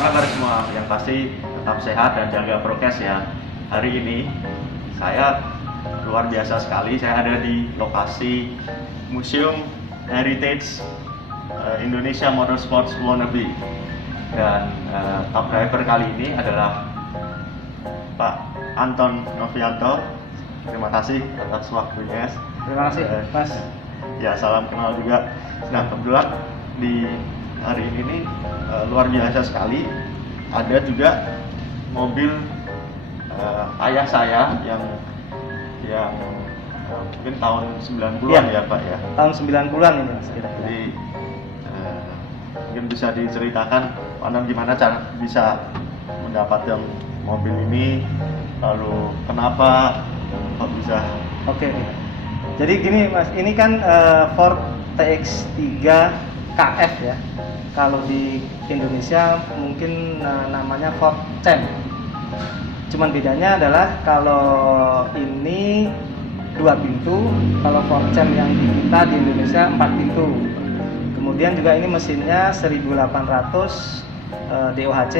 kabar semua? Yang pasti tetap sehat dan jaga prokes ya. Hari ini saya luar biasa sekali. Saya ada di lokasi Museum Heritage Indonesia Motorsports Wannabe. Dan top driver kali ini adalah Pak Anton Novianto. Terima kasih atas waktunya. Terima kasih, Mas. Ya, salam kenal juga. Nah, kebetulan di hari ini luar biasa sekali. Ada juga mobil ayah saya yang mungkin tahun 90-an ya Pak ya. Tahun 90-an ini Mas kira-kira. Jadi mungkin bisa diceritakan Pak Anton gimana cara bisa mendapatkan mobil ini, lalu kenapa kok bisa. Oke. Jadi gini Mas, ini kan Ford TX3 KF ya. Kalau di Indonesia mungkin namanya Ford Champ. Cuman bedanya adalah kalau ini 2 pintu, kalau Ford Champ yang kita di Indonesia 4 pintu. Kemudian juga ini mesinnya 1800 DOHC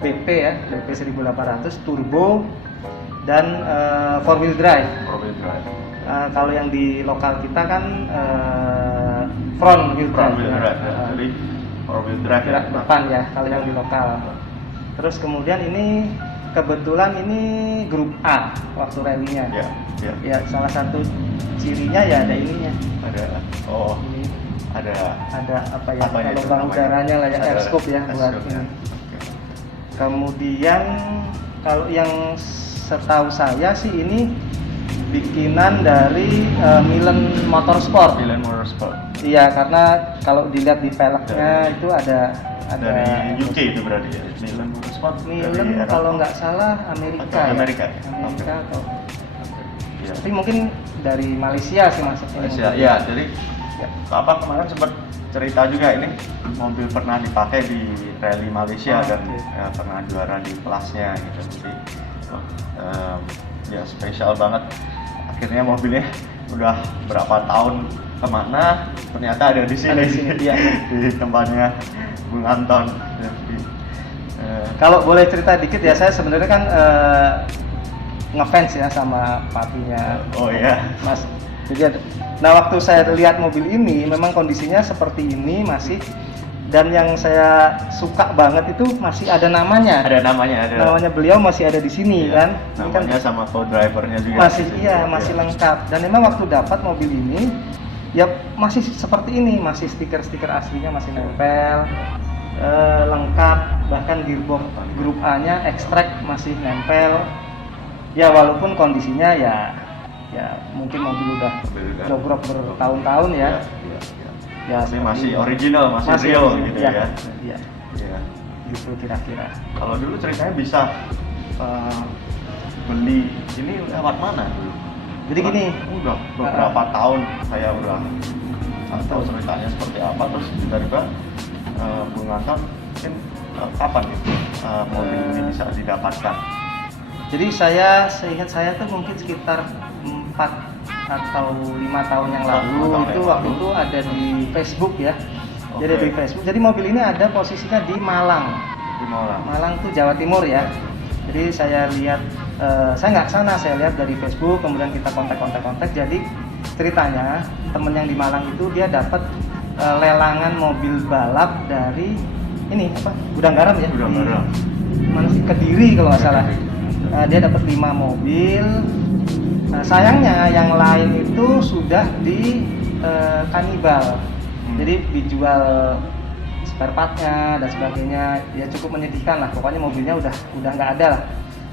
BP ya, BP 1800 turbo dan 4 wheel drive. Kalau yang di lokal kita kan front wheel drive. Jadi 4 wheel drive ya, depan ya kalau yang di lokal. Terus kemudian ini kebetulan ini grup A waktu rally-nya. Ya, salah satu cirinya ya ada ininya. Ini ada apa ya? Lubang udaranya lah ya, air scoop ya buat ini. Kemudian kalau yang setahu saya sih ini bikinan dari Milan Motorsport. Iya, karena kalau dilihat di peleknya itu ada dari UK itu berarti ya. Milan Motorsport. Milan kalau nggak salah Amerika. Atau ya. Tapi mungkin dari Malaysia sih masuknya. Malaysia. Ya, jadi apa kemarin sempat cerita juga ini mobil pernah dipakai di rally Malaysia dan pernah juara di kelasnya gitu. Jadi ya spesial banget. Akhirnya mobilnya udah berapa tahun kemana ternyata ada di sini, di tempatnya Bung Anton. Kalau boleh cerita dikit ya, saya sebenarnya kan ngefans ya sama papinya. Oh iya, Mas. Jadi, nah waktu saya lihat mobil ini memang kondisinya seperti ini masih, dan yang saya suka banget itu masih ada namanya. Namanya beliau masih ada di sini kan. Namanya kan, sama co-drivernya juga. Masih lengkap. Dan memang waktu dapat mobil ini ya masih seperti ini, masih stiker-stiker aslinya masih nempel, lengkap. Bahkan gearbox grup A-nya ekstrak masih nempel. Ya walaupun kondisinya ya mungkin mobil udah jogrok bertahun-tahun ya. Ya, masih original, masih real gitu ya. Iya. Gitu kira-kira. Kalau dulu ceritanya bisa beli ini lewat mana dulu? Jadi gini, udah beberapa tahun saya udah tahu ceritanya seperti apa, terus tiba-tiba Bung Anton mungkin kapan mobil ini bisa didapatkan? Jadi seingat saya tuh mungkin sekitar 4 atau 5 tahun yang lalu waktu itu ada di Facebook ya. Jadi di Facebook. Jadi mobil ini ada posisinya di Malang. Malang tuh Jawa Timur ya. Jadi saya lihat, saya nggak kesana, saya lihat dari Facebook, kemudian kita kontak. Jadi ceritanya temen yang di Malang itu dia dapat lelangan mobil balap dari ini apa? Gudang Garam ya. Mana sih, Kediri kalau nggak salah. Dia dapat 5 mobil. Nah, sayangnya yang lain itu sudah di kanibal. Jadi dijual spare partnya dan sebagainya, ya cukup menyedihkan lah. Pokoknya mobilnya udah nggak ada lah.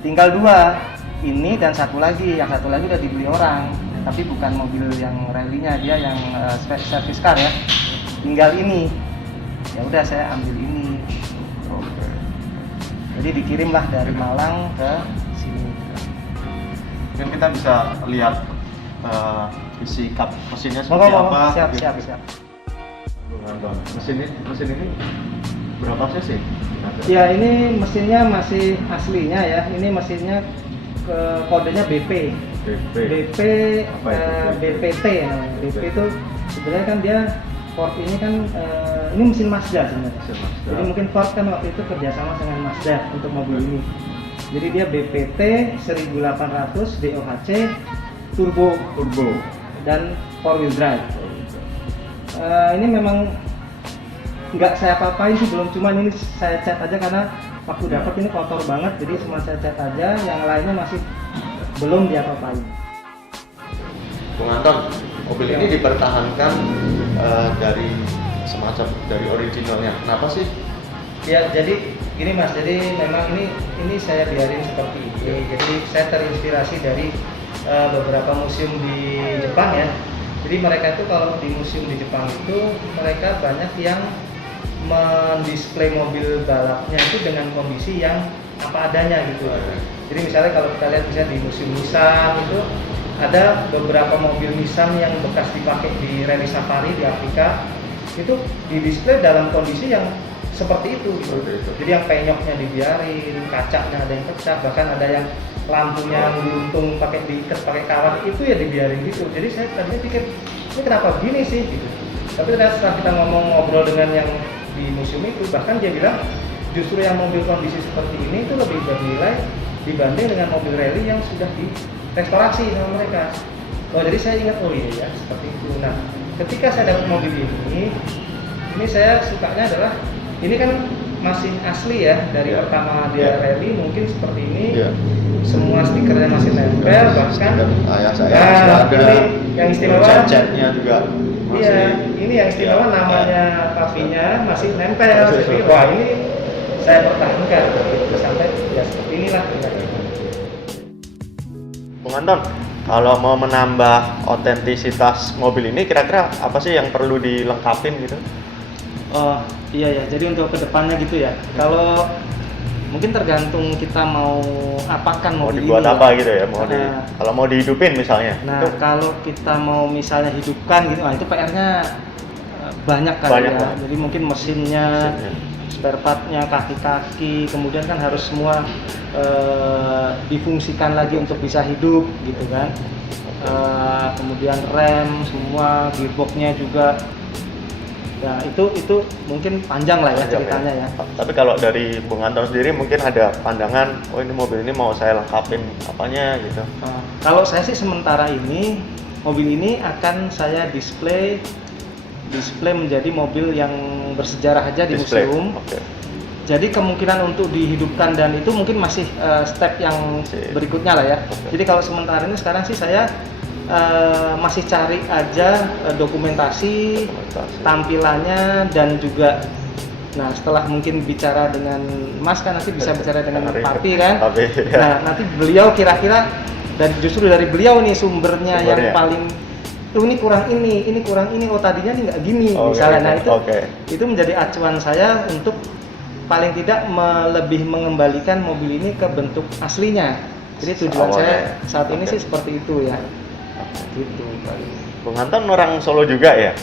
Tinggal 2 ini dan satu lagi. Yang satu lagi udah dibeli orang, tapi bukan mobil yang rally-nya, dia yang service car ya. Tinggal ini. Ya udah saya ambil ini. Jadi dikirimlah dari Malang ke sini. Mungkin kita bisa lihat isi kap mesinnya seperti apa. Siap. Mesin ini berapa cc? Ya ini mesinnya masih aslinya ya. Ini mesinnya kodenya BP. BPT namanya. BP itu sebenarnya kan dia Ford ini kan ini mesin Mazda sebenarnya. Mesin Mazda. Jadi mungkin Ford kan waktu itu kerjasama dengan Mazda untuk mobil ini. Jadi dia BPT 1800 DOHC turbo dan 4 wheel drive. Ini memang nggak saya apa-apain sih, belum, cuma ini saya cat aja karena waktu dapat ini kotor banget, jadi cuma saya cat aja, yang lainnya masih belum diapa-apain. Bung Anton, mobil ini dipertahankan dari semacam dari originalnya. Kenapa sih? Ya, jadi gini Mas, jadi memang ini saya biarin seperti ini. Jadi saya terinspirasi dari beberapa museum di Jepang ya. Jadi mereka itu kalau di museum di Jepang itu mereka banyak yang mendisplay mobil balapnya itu dengan kondisi yang apa adanya gitu. Jadi misalnya kalau kita lihat misalnya di museum Nissan itu ada beberapa mobil Nissan yang bekas dipakai di rally safari di Afrika, itu didisplay dalam kondisi yang seperti itu gitu. Jadi yang penyoknya dibiarin, kacanya ada yang pecah, bahkan ada yang lampunya geluntung pakai diikat pakai kawat, itu ya dibiarin gitu. Jadi saya tadinya pikir ini kenapa begini sih gitu. Tapi ternyata setelah kita ngobrol dengan yang di museum itu, bahkan dia bilang justru yang mobil kondisi seperti ini itu lebih bernilai dibanding dengan mobil rally yang sudah direstorasi sama mereka. Oh, jadi saya ingat, oh iya ya seperti itu. Nah, ketika saya dapat mobil ini saya sukanya adalah ini kan masih asli ya dari pertama dia rally, mungkin seperti ini. Semua stikernya masih nempel, bahkan ayah saya ada. Ini yang istimewa, Catnya juga masih. Iya, ini yang istimewa namanya papinya masih nempel. Jadi wah, ini saya pertahankan gitu, sampai ya seperti inilah. Bung Anton, kalau mau menambah otentisitas mobil ini, kira-kira apa sih yang perlu dilengkapin gitu? Oh iya ya, jadi untuk kedepannya gitu ya. Kalau mungkin tergantung kita mau apakan mobil ini. Mau dibuat apa gitu ya? Kalau mau dihidupin misalnya. Nah, kalau kita mau misalnya hidupkan gitu, itu PR-nya banyak kali ya. Jadi mungkin mesinnya, spare part-nya, kaki-kaki, kemudian kan harus semua difungsikan lagi untuk bisa hidup gitu kan. Kemudian rem, semua gearbox-nya juga. Nah, itu mungkin panjang lah ya ceritanya ya. Tapi kalau dari Bung Anton sendiri mungkin ada pandangan, oh ini mobil ini mau saya lengkapin apanya gitu. Kalau saya sih sementara ini mobil ini akan saya display menjadi mobil yang bersejarah aja di museum. Jadi kemungkinan untuk dihidupkan dan itu mungkin masih step yang berikutnya lah ya. Jadi kalau sementara ini sekarang sih saya masih cari aja dokumentasi tampilannya, dan juga nah setelah mungkin bicara dengan Mas kan nanti bisa bicara dengan Papi kan. Nah nanti beliau kira-kira, dan justru dari beliau nih sumbernya yang paling ini kurang ini, oh tadinya nih nggak gini misalnya. Nah itu menjadi acuan saya untuk paling tidak lebih mengembalikan mobil ini ke bentuk aslinya. Jadi tujuan saya saat ini sih seperti itu ya. Gitu. Bung Anton orang Solo juga ya?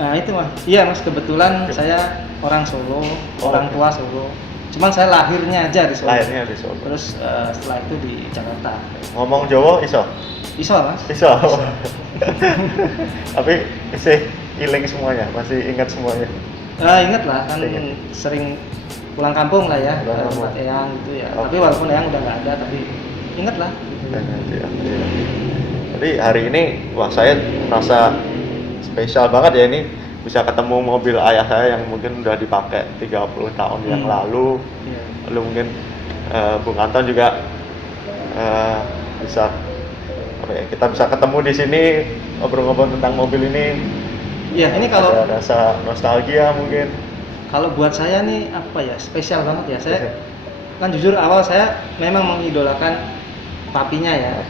Nah itu Mas, iya Mas, kebetulan saya orang Solo, orang tua Solo. Cuman saya lahirnya aja di Solo. Lahirnya di Solo. Terus setelah itu di Jakarta. Ngomong Jawa iso? Iso Mas. Iso. Tapi masih iling semuanya, masih ingat semuanya. Ingat lah, kan sering pulang kampung lah ya, tempat Eyang gitu ya. Tapi walaupun Eyang udah nggak ada, tapi ingat lah. Jadi hari ini wah saya merasa spesial banget ya, ini bisa ketemu mobil ayah saya yang mungkin udah dipakai 30 tahun yang lalu. Lalu mungkin Bung Anton juga bisa kita bisa ketemu di sini ngobrol-ngobrol tentang mobil ini. Iya, ini kalau ada rasa nostalgia mungkin. Kalau buat saya nih apa ya, spesial banget ya. Saya kan jujur awal saya memang mengidolakan papinya ya.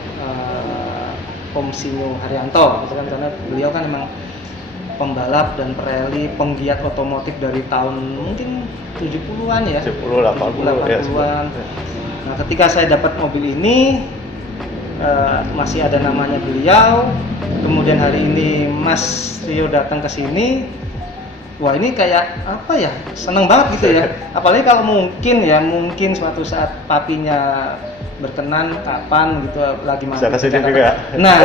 Om Sinyo Haryanto gitu kan, karena beliau kan memang pembalap dan pereli, penggiat otomotif dari tahun mungkin 70-an ya. 80-an. Nah, ketika saya dapat mobil ini masih ada namanya beliau. Kemudian hari ini Mas Rio datang ke sini. Wah, ini kayak apa ya? Seneng banget gitu ya. Apalagi kalau mungkin suatu saat papinya berkenan kapan gitu lagi bisa kesini juga. Nah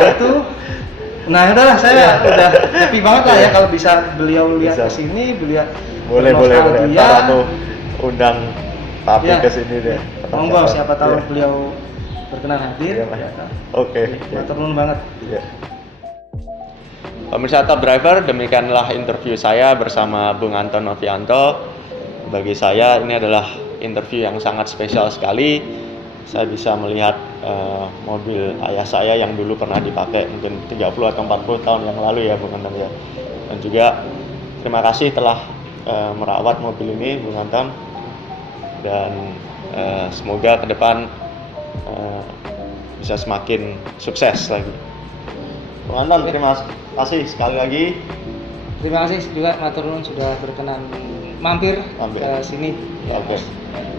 Nah, udahlah saya udah happy banget lah ya kalau bisa beliau lihat Bisa. ke sini, beliau Boleh. bernostalgia. Ntar aku undang Papi Ya. ke sini deh. Monggo, siapa tahu Iya. beliau berkenan hadir. Iya, Mas. Ya kan? Oke. Matur nuwun banget. Iya. Pemirsa Top Driver, demikianlah interview saya bersama Bung Anton Novianto. Bagi saya ini adalah interview yang sangat spesial sekali. Saya bisa melihat mobil ayah saya yang dulu pernah dipakai mungkin 30 atau 40 tahun yang lalu ya Bung Anton ya. Dan juga terima kasih telah merawat mobil ini Bung Anton. Dan semoga ke depan bisa semakin sukses lagi. Bung Anton, terima kasih sekali lagi. Terima kasih juga matur nuwun sudah berkenan mampir Mampir. ke sini. Ya, Oke. Mas.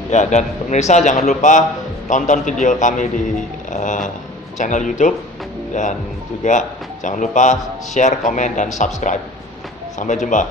Ya, dan pemirsa jangan lupa tonton video kami di channel YouTube dan juga jangan lupa share, komen, dan subscribe. Sampai jumpa.